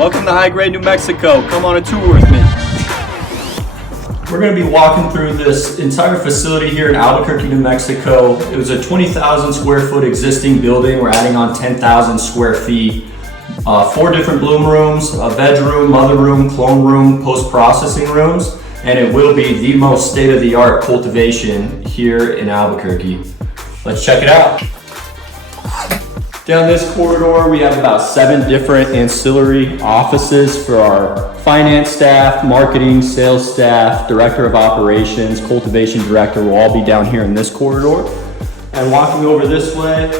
Welcome to High Grade, New Mexico. Come on a tour with me. We're going to be walking through this entire facility here in Albuquerque, New Mexico. It was a 20,000 square foot existing building. We're adding on 10,000 square feet. 4 different bloom rooms, a veg room, mother room, clone room, post-processing rooms, and it will be the most state-of-the-art cultivation here in Albuquerque. Let's check it out. Down this corridor, we have about 7 different ancillary offices for our finance staff, marketing, sales staff, director of operations, cultivation director will all be down here in this corridor. And walking over this way,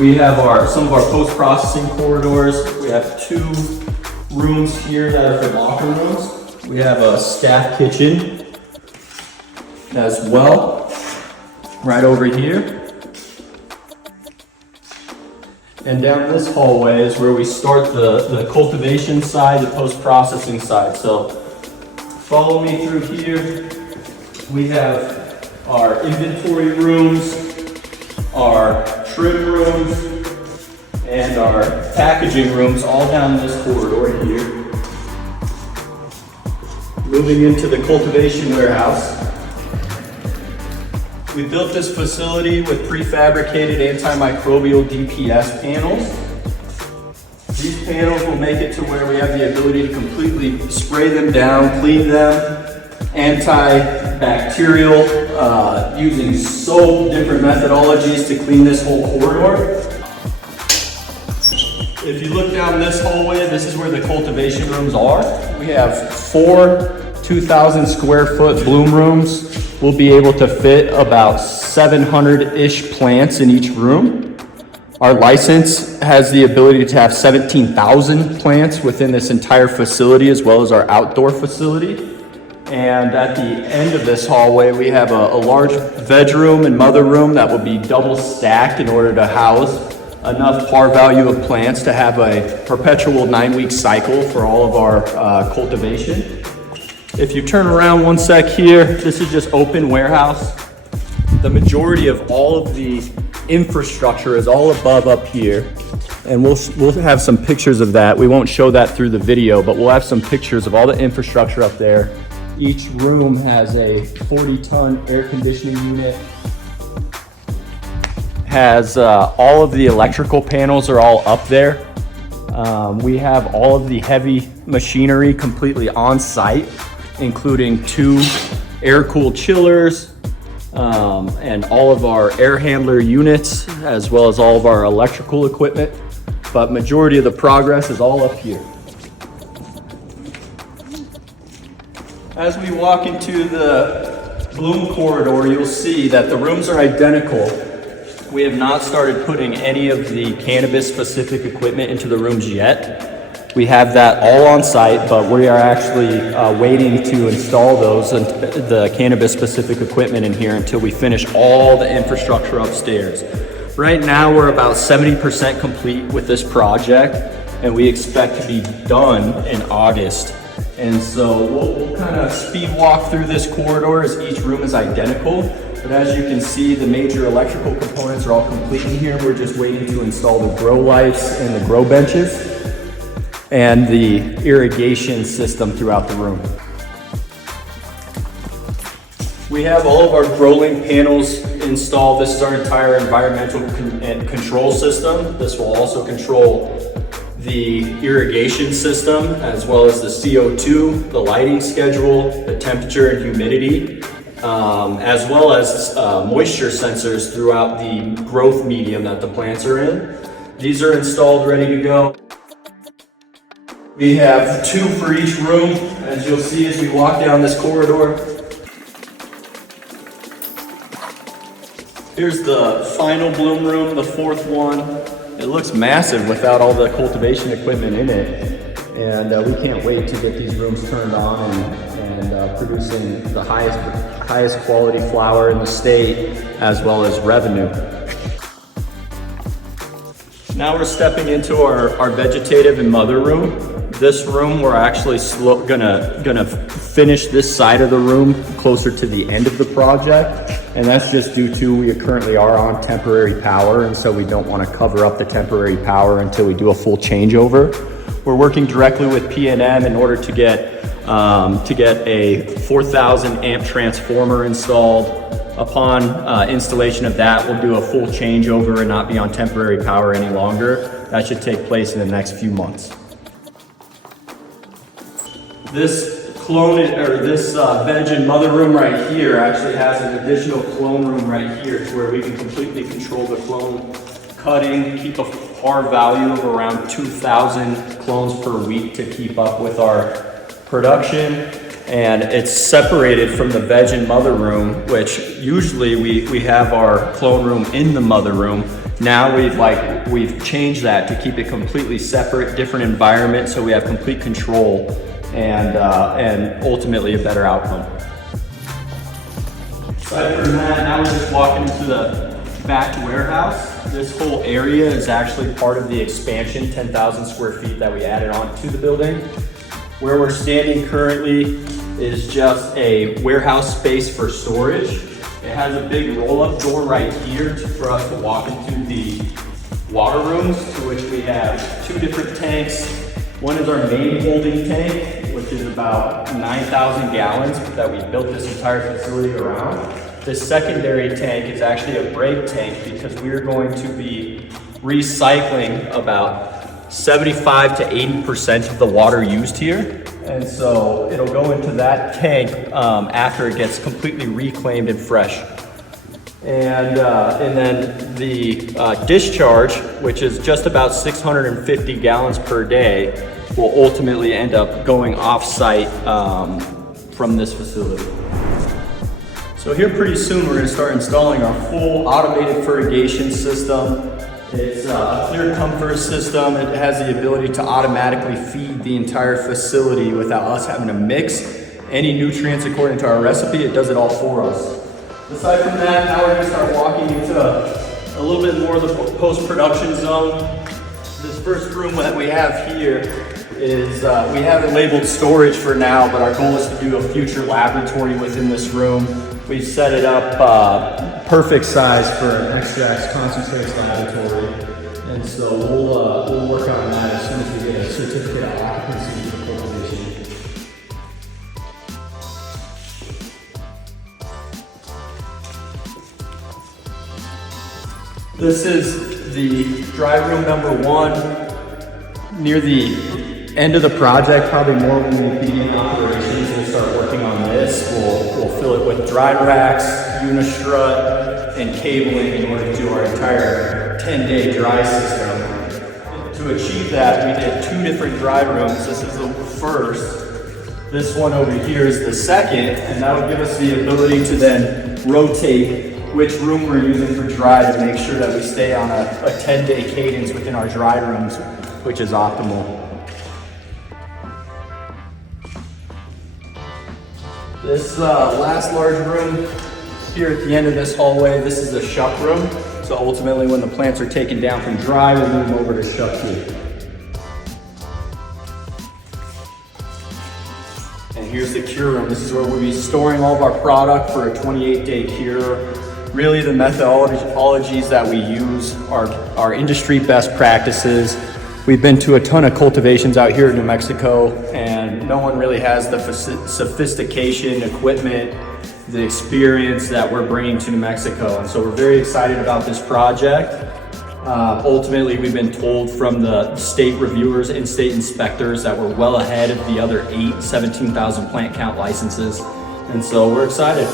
we have some of our post-processing corridors. We have 2 rooms here that are for locker rooms. We have a staff kitchen as well, right over here. And down this hallway is where we start the cultivation side, the post-processing side. So follow me through here. We have our inventory rooms, our trim rooms, and our packaging rooms all down this corridor here. Moving into the cultivation warehouse. We built this facility with prefabricated antimicrobial DPS panels. These panels will make it to where we have the ability to completely spray them down, clean them, antibacterial, using so different methodologies to clean this whole corridor. If you look down this hallway, this is where the cultivation rooms are. We have 4 2,000 square foot bloom rooms. We'll be able to fit about 700-ish plants in each room. Our license has the ability to have 17,000 plants within this entire facility, as well as our outdoor facility. And at the end of this hallway, we have a large veg room and mother room that will be double stacked in order to house enough par value of plants to have a perpetual 9-week cycle for all of our cultivation. If you turn around one sec here, this is just open warehouse. The majority of all of the infrastructure is all above up here. And we'll have some pictures of that. We won't show that through the video, but we'll have some pictures of all the infrastructure up there. Each room has a 40-ton air conditioning unit. Has all of the electrical panels are all up there. We have all of the heavy machinery completely on site, including 2 air-cooled chillers, and all of our air handler units, as well as all of our electrical equipment. But majority of the progress is all up here. As we walk into the bloom corridor, you'll see that the rooms are identical. We have not started putting any of the cannabis-specific equipment into the rooms yet. We have that all on site, but we are actually waiting to install those and the cannabis-specific equipment in here until we finish all the infrastructure upstairs. Right now, we're about 70% complete with this project, and we expect to be done in August. And so we'll kind of speed walk through this corridor as each room is identical. But as you can see, the major electrical components are all complete in here. We're just waiting to install the grow lights and the grow benches and the irrigation system throughout the room. We have all of our growing panels installed. This is our entire environmental control system. This will also control the irrigation system, as well as the CO2, the lighting schedule, the temperature and humidity, as well as moisture sensors throughout the growth medium that the plants are in. These are installed, ready to go. We have 2 for each room, as you'll see as we walk down this corridor. Here's the final bloom room, the 4th one. It looks massive without all the cultivation equipment in it. And we can't wait to get these rooms turned on and producing the highest quality flower in the state, as well as revenue. Now we're stepping into our vegetative and mother room. This room, we're actually gonna finish this side of the room closer to the end of the project. And that's just due to we currently are on temporary power, and so we don't want to cover up the temporary power until we do a full changeover. We're working directly with P&M in order to get a 4,000 amp transformer installed. Upon installation of that, we'll do a full changeover and not be on temporary power any longer. That should take place in the next few months. This veg and mother room right here actually has an additional clone room right here to where we can completely control the clone cutting, keep a par value of around 2,000 clones per week to keep up with our production. And it's separated from the veg and mother room, which usually we have our clone room in the mother room. Now we've changed that to keep it completely separate, different environment, so we have complete control and ultimately a better outcome. Aside from that, now we're just walking into the back warehouse. This whole area is actually part of the expansion, 10,000 square feet that we added on to the building. Where we're standing currently is just a warehouse space for storage. It has a big roll-up door right here for us to walk into the water rooms, to which we have 2 different tanks. One is our main holding tank, which is about 9,000 gallons that we built this entire facility around. This secondary tank is actually a break tank because we're going to be recycling about 75 to 80% of the water used here. And so it'll go into that tank after it gets completely reclaimed and fresh. And then the discharge, which is just about 650 gallons per day, will ultimately end up going off-site from this facility. So here pretty soon we're going to start installing our full automated irrigation system. It's a clear comfort system. It has the ability to automatically feed the entire facility without us having to mix any nutrients according to our recipe. It does it all for us. Aside from that, now we're going to start walking into a little bit more of the post-production zone. This first room that we have here is, we have it labeled storage for now, but our goal is to do a future laboratory within this room. We've set it up perfect size for an extracts concentrates laboratory. And so we'll work on that as soon as we get a certificate of occupancy for cultivation. This is the dry room number 1. Near the end of the project, probably more when we begin operations, we'll start working on this. We'll fill it with dry racks, unistrut, and cabling in order to do our entire 10-day dry system. To achieve that, we did 2 different dry rooms. This is the first. This one over here is the second, and that will give us the ability to then rotate which room we're using for dry to make sure that we stay on a 10-day cadence within our dry rooms, which is optimal. This last large room here at the end of this hallway, this is the shuck room. So ultimately when the plants are taken down from dry, we move them over to shuck here. And here's the cure room. This is where we'll be storing all of our product for a 28-day cure. Really the methodologies that we use are industry best practices. We've been to a ton of cultivations out here in New Mexico, and no one really has the sophistication, equipment, the experience that we're bringing to New Mexico. And so we're very excited about this project. Ultimately, we've been told from the state reviewers and state inspectors that we're well ahead of the other 17,000 plant count licenses. And so we're excited.